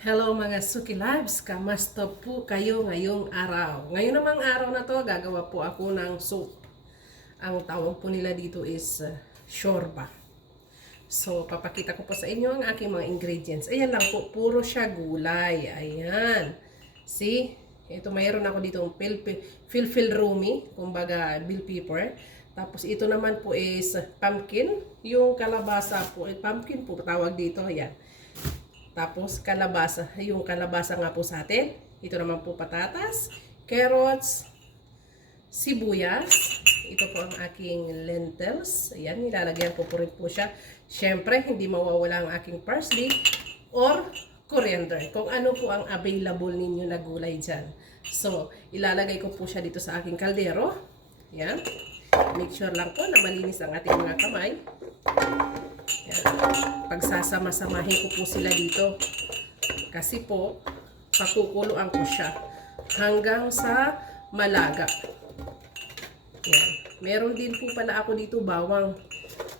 Hello mga Suki Labs! Kamusta po kayo ngayong araw? Ngayon namang araw na to, gagawa po ako ng soup. Ang tawag po nila dito is shorba. So, papakita ko po sa inyo ang aking mga ingredients. Ayan lang po, puro siya gulay. Ayan. See? Ito, mayroon ako dito filfil rumi, kumbaga bell pepper. Tapos ito naman po is pumpkin. Yung kalabasa po, pumpkin po tawag dito. Ayan. Tapos kalabasa, yung kalabasa nga po sa atin. Ito naman po patatas, carrots, sibuyas. Ito po ang aking lentils. Ayan, nilalagyan ko po rin po siya. Siyempre, hindi mawawala ang aking parsley or coriander. Kung ano po ang available ninyo na gulay dyan. So, ilalagay ko po siya dito sa aking kaldero. Ayan. Make sure lang po na malinis ang ating mga kamay. Yan. Pagsasama-samahin ko po sila dito. Kasi po, pakukuluan ko siya hanggang sa malaga. Yan. Meron din po pala ako dito bawang.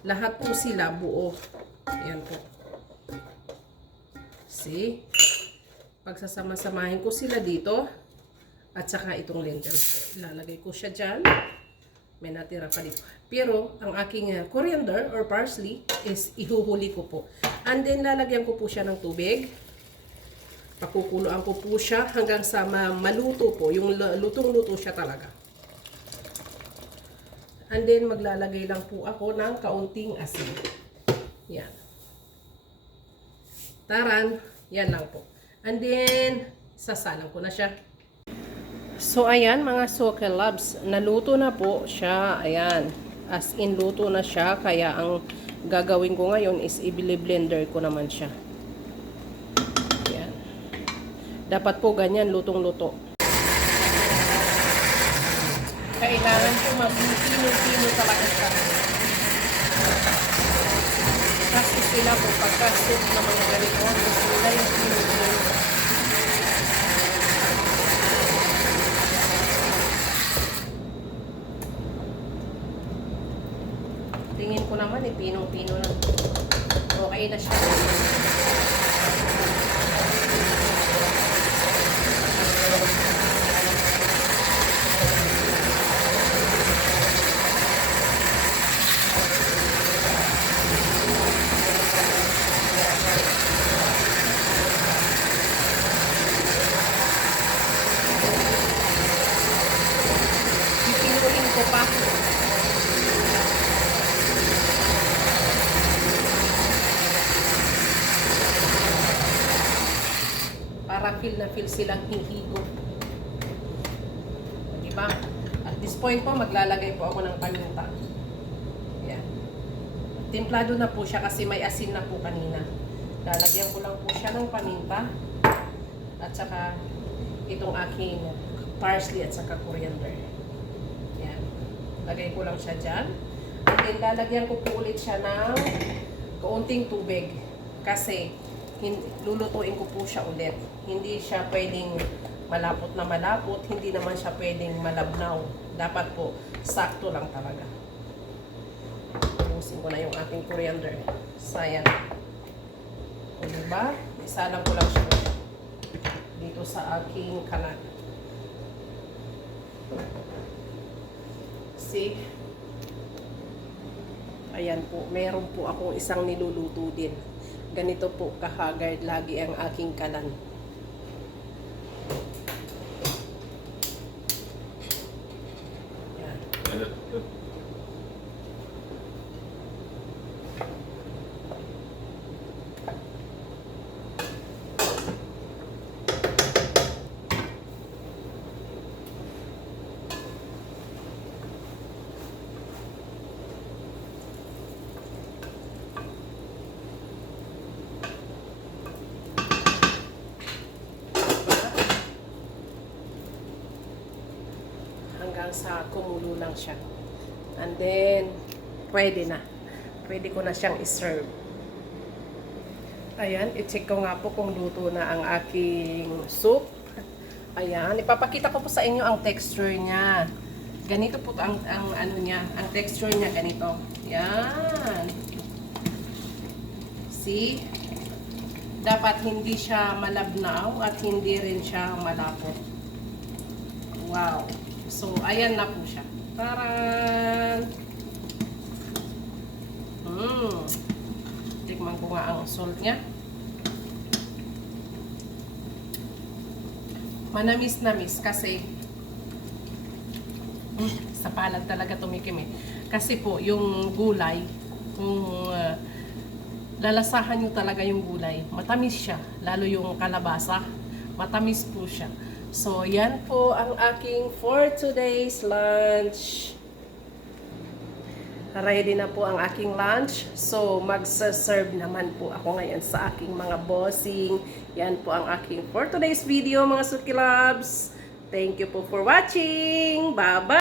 Lahat po sila buo. Yan po. See? Pagsasama-samahin ko sila dito. At saka itong lentils po. Ilalagay ko siya dyan. May natira pa dito. Pero, ang aking coriander or parsley is ihuhuli ko po. And then, lalagyan ko po siya ng tubig. Pakukuluan ko po siya hanggang sa maluto po. Yung lutong-luto siya talaga. And then, maglalagay lang po ako ng kaunting asin. Yan. Taran. Yan lang po. And then, sasalang ko na siya. So, ayan mga Suki Labs, naluto na po siya, ayan, as in luto na siya, kaya ang gagawin ko ngayon is i-blender ko naman siya. Ayan. Dapat po ganyan, lutong-luto. Kailangan po mag-pino-pino talaga siya. Kasi sila po, pagka-soup na mga ganito, gusto nila yung pino-pino. Tingin ko naman pinong-pino na. Okay na siya. Pipinuin ko pa. Para feel na feel silang hihigop. Diba? At this point po, maglalagay po ako ng paminta. Ayan. Templado na po siya kasi may asin na po kanina. Lalagyan ko lang po siya ng paminta. At saka itong aking parsley at saka coriander. Ayan. Lagay ko lang siya dyan. And then lalagyan ko po ulit siya ng kaunting tubig. Kasi lulutuin ko po siya ulit. Hindi siya pwedeng malapot na malapot, hindi naman siya pwedeng malabnaw. Dapat po, sakto lang talaga. Ubusin ko na yung ating coriander. Sayang. O diba? Isalang ko lang siya dito sa aking kalan. See? Ayan po, meron po akong isang niluluto din. Ganito po kahagard lagi ang aking kalan. Yan. Hanggang sa kumulo lang siya. And then, pwede na. Pwede ko na siyang iserve. Ayan, i-check ko nga po kung luto na ang aking soup. Ayan, ipapakita ko po sa inyo ang texture niya. Ganito po ang ano niya, ang texture niya ganito. Ayan. See? Dapat hindi siya malabnaw at hindi rin siya malapot. Wow. So, ayan na po siya. Taran! Tikman ko nga ang salt niya. Manamis-namis kasi sa palad talaga tumikim eh. Kasi po, yung gulay, kung lalasahan nyo talaga yung gulay, matamis siya. Lalo yung kalabasa, matamis po siya. So, yan po ang aking for today's lunch. Ready na po ang aking lunch. So, magsaserve naman po ako ngayon sa aking mga bossing. Yan po ang aking for today's video, mga Suki Loves. Thank you po for watching. Bye-bye!